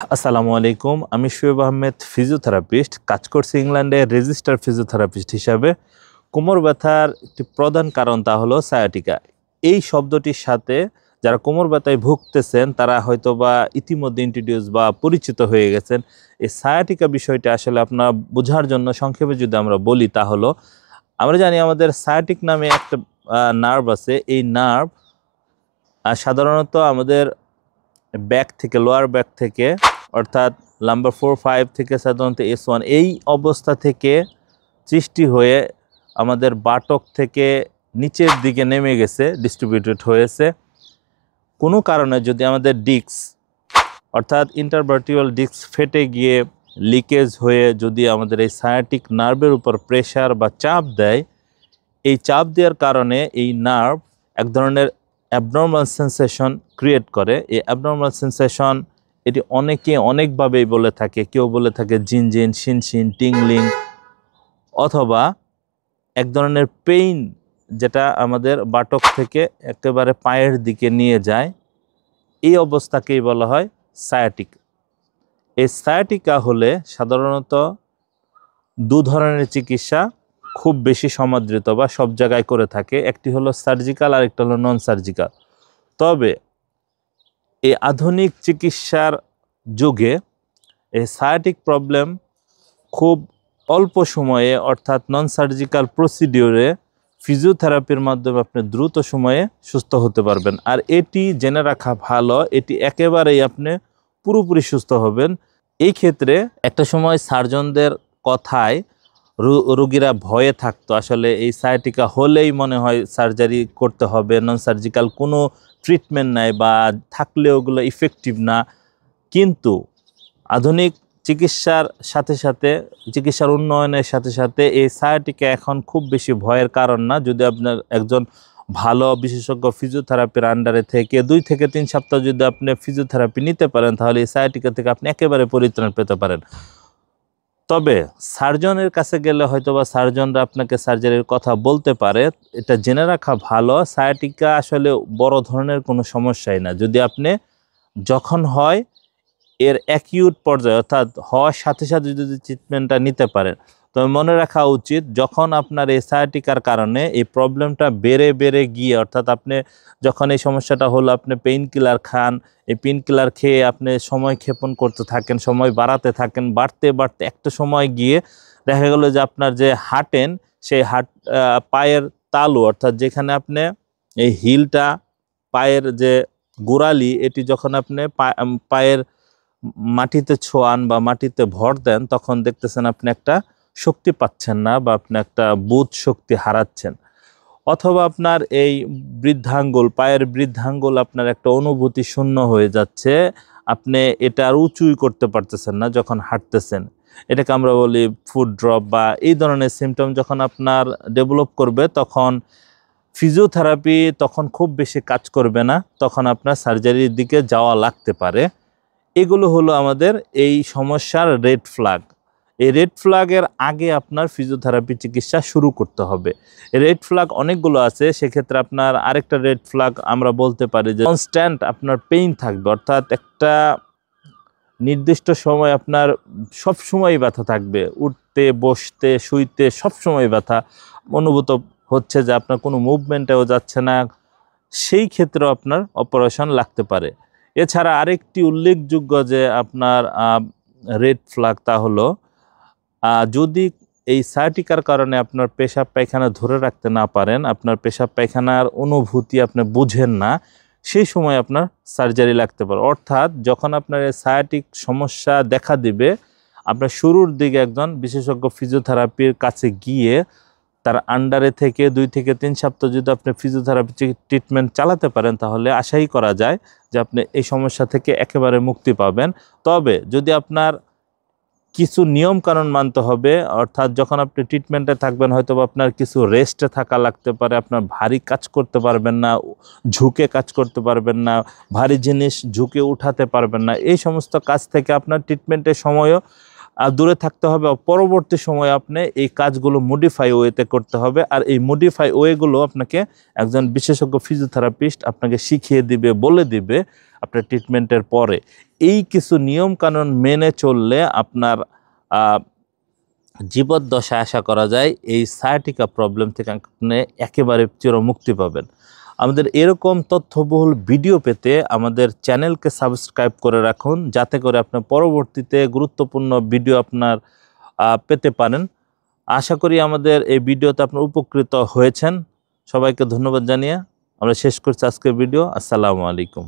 আসসালামু আলাইকুম। আমি শোয়েব আহমেদ, ফিজিওথেরাপিস্ট। কাজ করছি ইংল্যান্ডে রেজিস্টার ফিজিওথেরাপিস্ট হিসাবে। কোমর ব্যথার একটি প্রধান কারণ তা হলো সায়াটিকা। এই শব্দটির সাথে যারা কোমর ব্যথায় ভুগতেছেন তারা হয়তোবা ইতিমধ্যে ইন্ট্রোডিউস বা পরিচিত হয়ে গেছেন। এই সায়াটিকা বিষয়টি আসলে আপনার বোঝার জন্য সংক্ষেপে যদি আমরা বলি তা হলো, আমরা জানি আমাদের সায়াটিক নামে একটা নার্ভ আছে। এই নার্ভ সাধারণত আমাদের ব্যাক থেকে, লোয়ার ব্যাক থেকে, অর্থাৎ নাম্বার 4-5 থেকে সাধারণত S1 এই অবস্থা থেকে সৃষ্টি হয়ে আমাদের বাটক থেকে নিচের দিকে নেমে গেছে, ডিস্ট্রিবিউটেড হয়েছে। কোনো কারণে যদি আমাদের ডিস্ক অর্থাৎ ইন্টারভার্টিব্রাল ডিস্ক ফেটে গিয়ে লিকেজ হয়ে যদি আমাদের এই সায়াটিক নার্ভের উপর প্রেশার বা চাপ দেয়, এই চাপ দেওয়ার কারণে এই নার্ভ এক ধরনের অ্যাবনর্মাল সেন্সেশন ক্রিয়েট করে। এই অ্যাবনর্মাল সেন্সেশন এটি অনেকে অনেকভাবেই বলে থাকে। কেউ বলে থাকে জিনজিন, শিনশিন, টিংলিং, অথবা এক ধরনের পেইন যেটা আমাদের বাটক থেকে একেবারে পায়ের দিকে নিয়ে যায়। এই অবস্থাকেই বলা হয় সায়াটিক। এই সায়াটিকা হলে সাধারণত দু ধরনের চিকিৎসা খুব বেশি সমাদৃত বা সব জায়গায় করে থাকে। একটি হলো সার্জিক্যাল আর একটা হলো নন সার্জিক্যাল। তবে এই আধুনিক চিকিৎসার যুগে এই সায়াটিক প্রবলেম খুব অল্প সময়ে, অর্থাৎ নন সার্জিক্যাল প্রসিডিওরে ফিজিওথেরাপির মাধ্যমে আপনি দ্রুত সময়ে সুস্থ হতে পারবেন। আর এটি জেনে রাখা ভালো, এটি একেবারেই আপনি পুরোপুরি সুস্থ হবেন। এই ক্ষেত্রে একটা সময় সার্জনদের কথায় রোগীরা ভয়ে থাকতো, আসলে এই সায়াটিকা হলেই মনে হয় সার্জারি করতে হবে, নন সার্জিক্যাল কোনো ট্রিটমেন্ট নাই বা থাকলেও ওগুলো ইফেক্টিভ না। কিন্তু আধুনিক চিকিৎসার সাথে সাথে, চিকিৎসার উন্নয়নের সাথে সাথে এই সায়াটিকা এখন খুব বেশি ভয়ের কারণ না। যদি আপনার একজন ভালো বিশেষজ্ঞ ফিজিওথেরাপির আন্ডারে থেকে 2 থেকে 3 সপ্তাহ যদি আপনি ফিজিওথেরাপি নিতে পারেন, তাহলে এই সায়াটিকা থেকে আপনি একেবারে পরিত্রাণ পেতে পারেন। তবে সার্জনের কাছে গেলে হয়তোবা সার্জনরা আপনাকে সার্জারির কথা বলতে পারে। এটা জেনে রাখা ভালো, সায়াটিকা আসলে বড় ধরনের কোনো সমস্যাই না। যদি আপনি যখন হয় এর অ্যাকিউট পর্যায়ে, অর্থাৎ হওয়ার সাথে সাথে যদি ট্রিটমেন্টটা নিতে পারেন, তবে মনে রাখা উচিত যখন আপনার এই সায়াটিকার কারণে এই প্রবলেমটা বেড়ে বেড়ে গিয়ে, অর্থাৎ আপনি যখন এই সমস্যাটা হলো আপনি পেইন কিলার খান, এই পেইন কিলার খেয়ে আপনি সময় ক্ষেপণ করতে থাকেন, সময় বাড়াতে থাকেন, বাড়তে বাড়তে একটা সময় গিয়ে দেখা গেল যে আপনার যে হাঁটেন সেই পায়ের তালু, অর্থাৎ যেখানে আপনি এই হিলটা, পায়ের যে গোড়ালি, এটি যখন আপনি পায়ের মাটিতে ছোঁয়ান বা মাটিতে ভর দেন, তখন দেখতেছেন আপনি একটা শক্তি পাচ্ছেন না বা আপনি একটা বোধ শক্তি হারাচ্ছেন। অথবা আপনার এই বৃদ্ধাঙ্গুল, পায়ের বৃদ্ধাঙ্গুল আপনার একটা অনুভূতি শূন্য হয়ে যাচ্ছে, আপনি এটা আর উঁচুই করতে পারতেছেন না যখন হাঁটতেছেন। এটাকে আমরা বলি ফুট ড্রপ বা এই ধরনের সিমটম যখন আপনার ডেভেলপ করবে, তখন ফিজিওথেরাপি তখন খুব বেশি কাজ করবে না, তখন আপনার সার্জারির দিকে যাওয়া লাগতে পারে। এগুলো হলো আমাদের এই সমস্যার রেড ফ্ল্যাগ। এই রেড ফ্ল্যাগের আগে আপনার ফিজিওথেরাপি চিকিৎসা শুরু করতে হবে। রেড ফ্ল্যাগ অনেকগুলো আছে। সেক্ষেত্রে আপনার আরেকটা রেড ফ্ল্যাগ আমরা বলতে পারি যে কনস্ট্যান্ট আপনার পেইন থাকবে, অর্থাৎ একটা নির্দিষ্ট সময় আপনার সব সময় ব্যথা থাকবে, উঠতে বসতে শুইতে সব সময় ব্যথা অনুভূত হচ্ছে, যে আপনার কোনো মুভমেন্টেও যাচ্ছে না। সেই ক্ষেত্রেও আপনার অপারেশন লাগতে পারে। এছাড়া আরেকটি উল্লেখযোগ্য যে আপনার রেড ফ্ল্যাগ, তা হলো যদি এই সায়াটিকার কারণে আপনার পেশাব পায়খানা ধরে রাখতে না পারেন, আপনার পেশাব পায়খানার অনুভূতি আপনি বুঝেন না, সেই সময় আপনার সার্জারি লাগতে পারে। অর্থাৎ যখন আপনার এই সায়াটিক সমস্যা দেখা দিবে, আপনার শুরুর দিকে একজন বিশেষজ্ঞ ফিজিওথেরাপির কাছে গিয়ে তার আন্ডারে থেকে 2 থেকে 3 সপ্তাহ যদি আপনি ফিজিওথেরাপি ট্রিটমেন্ট চালাতে পারেন, তাহলে আশাই করা যায় যে আপনি এই সমস্যা থেকে একেবারে মুক্তি পাবেন। তবে যদি আপনার কিছু নিয়ম কানুন মানতে হবে, অর্থাৎ যখন আপনি ট্রিটমেন্টে থাকবেন হয়তো আপনার কিছু রেস্টে থাকা লাগতে পারে, আপনার ভারী কাজ করতে পারবেন না, ঝুঁকে কাজ করতে পারবেন না, ভারী জিনিস ঝুঁকে উঠাতে পারবেন না। এই সমস্ত কাজ থেকে আপনার ট্রিটমেন্টের সময়ও দূরে থাকতে হবে। পরবর্তী সময়ে আপনি এই কাজগুলো মডিফাই ওয়েতে করতে হবে। আর এই মডিফাই ওয়েগুলো আপনাকে একজন বিশেষজ্ঞ ফিজিওথেরাপিস্ট আপনাকে শিখিয়ে দিবে, বলে দিবে। আপনার ট্রিটমেন্টের পরে। এই কিছু নিয়মকানুন মেনে চললে আপনার জীবদ্দশায় আশা করা যায় এই সায়াটিকা প্রবলেম থেকে আপনি একেবারে চিরমুক্তি পাবেন। আমাদের এরকম তথ্যবহুল ভিডিও পেতে আমাদের চ্যানেলকে সাবস্ক্রাইব করে রাখুন, যাতে করে আপনার পরবর্তীতে গুরুত্বপূর্ণ ভিডিও আপনার পেতে পারেন। আশা করি আমাদের এই ভিডিওতে আপনার উপকৃত হয়েছেন। সবাইকে ধন্যবাদ জানিয়ে আমরা শেষ করছি আজকের ভিডিও। আসসালামু আলাইকুম।